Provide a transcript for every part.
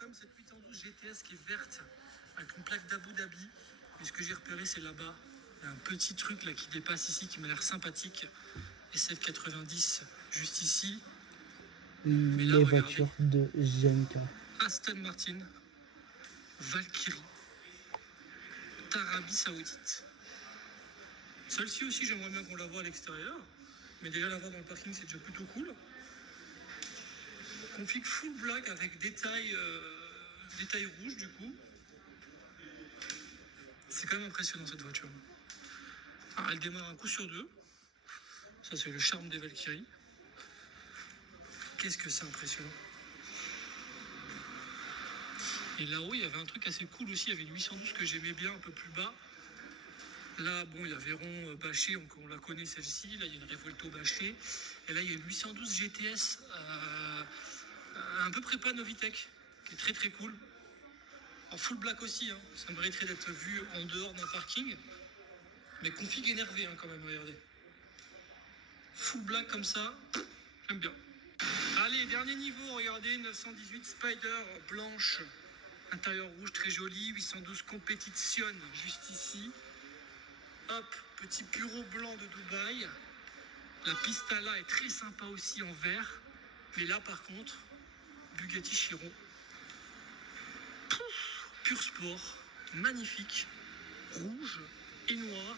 comme cette 812 GTS qui est verte avec une plaque d'Abu Dhabi. Mais ce que j'ai repéré, c'est là-bas. Il y a un petit truc là qui dépasse ici qui m'a l'air sympathique. Et 790 juste ici. Mais là, Les regardez. voitures de GMK. Aston Martin, Valkyrie, d'Arabie Saoudite. Celle-ci aussi, j'aimerais bien qu'on la voie à l'extérieur. Mais déjà la voir dans le parking, c'est déjà plutôt cool. Config full black avec détail rouge du coup. C'est quand même impressionnant cette voiture. Alors, elle démarre un coup sur deux. Ça c'est le charme des Valkyries. Qu'est-ce que c'est impressionnant. Et là-haut il y avait un truc assez cool aussi. Il y avait une 812 que j'aimais bien un peu plus bas. Là bon il y a Veyron bâché, on la connaît celle-ci. Là il y a une Revuelto bâchée. Et là il y a une 812 GTS un peu prépa Novitec qui est très très cool. En full black aussi, hein. Ça mériterait d'être vu en dehors d'un parking. Mais config énervé hein, quand même, regardez. Full black comme ça, j'aime bien. Allez, dernier niveau, regardez, 918 Spider blanche, intérieur rouge très joli, 812 Competition juste ici. Hop, petit bureau blanc de Dubaï. La pista là est très sympa aussi en vert. Mais là par contre, Bugatti Chiron. Pur sport, magnifique, rouge et noir,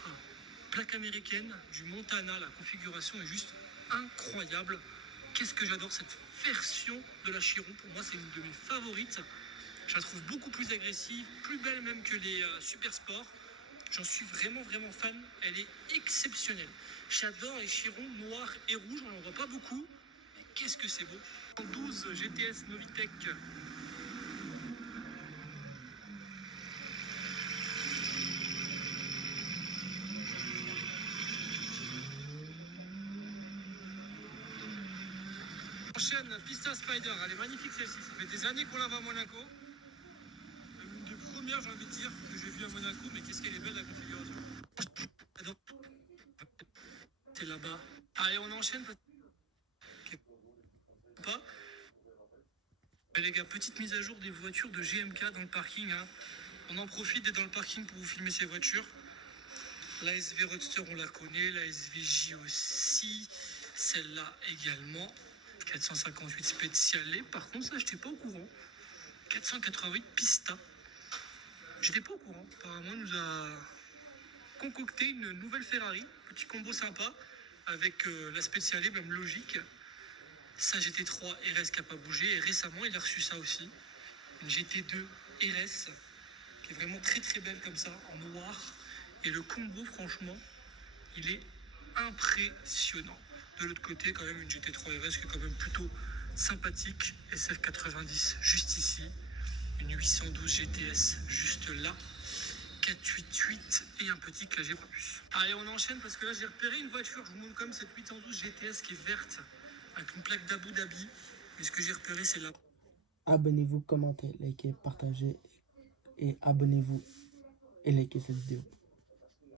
plaque américaine du Montana, la configuration est juste incroyable. Qu'est-ce que j'adore cette version de la Chiron, pour moi c'est une de mes favorites. Je la trouve beaucoup plus agressive, plus belle même que les Super Sport. J'en suis vraiment fan, elle est exceptionnelle. J'adore les Chirons noirs et rouges, on n'en voit pas beaucoup, mais qu'est-ce que c'est beau. En 12 GTS Novitec. Prochaine Pista Spider, elle est magnifique celle-ci, ça fait des années qu'on la voit à Monaco. Une des premières, j'ai envie de dire, que j'ai vu à Monaco, mais qu'est-ce qu'elle est belle la configuration. C'est là-bas. Allez, on enchaîne. Pas. Les gars, petite mise à jour des voitures de GMK dans le parking. Hein. On en profite d'être dans le parking pour vous filmer ces voitures. La SV Roadster, on la connaît. La SVJ aussi. Celle-là également. 458 Speciale. Par contre, ça, je n'étais pas au courant. 488 Pista. J'étais pas au courant. Apparemment, on nous a concocté une nouvelle Ferrari. Petit combo sympa. Avec la Speciale, même logique. Ça, GT3 RS qui n'a pas bougé. Et récemment, il a reçu ça aussi. Une GT2 RS qui est vraiment très belle comme ça, en noir. Et le combo, franchement, il est impressionnant. De l'autre côté, quand même, une GT3 RS qui est quand même plutôt sympathique. SF90 juste ici. Une 812 GTS juste là. 488 et un petit KG plus. Allez, on enchaîne parce que là, j'ai repéré une voiture. Je vous montre comme cette 812 GTS qui est verte avec une plaque d'Abu Dhabi. Et ce que j'ai repéré, c'est là. Abonnez-vous, commentez, likez, partagez et abonnez-vous et likez cette vidéo.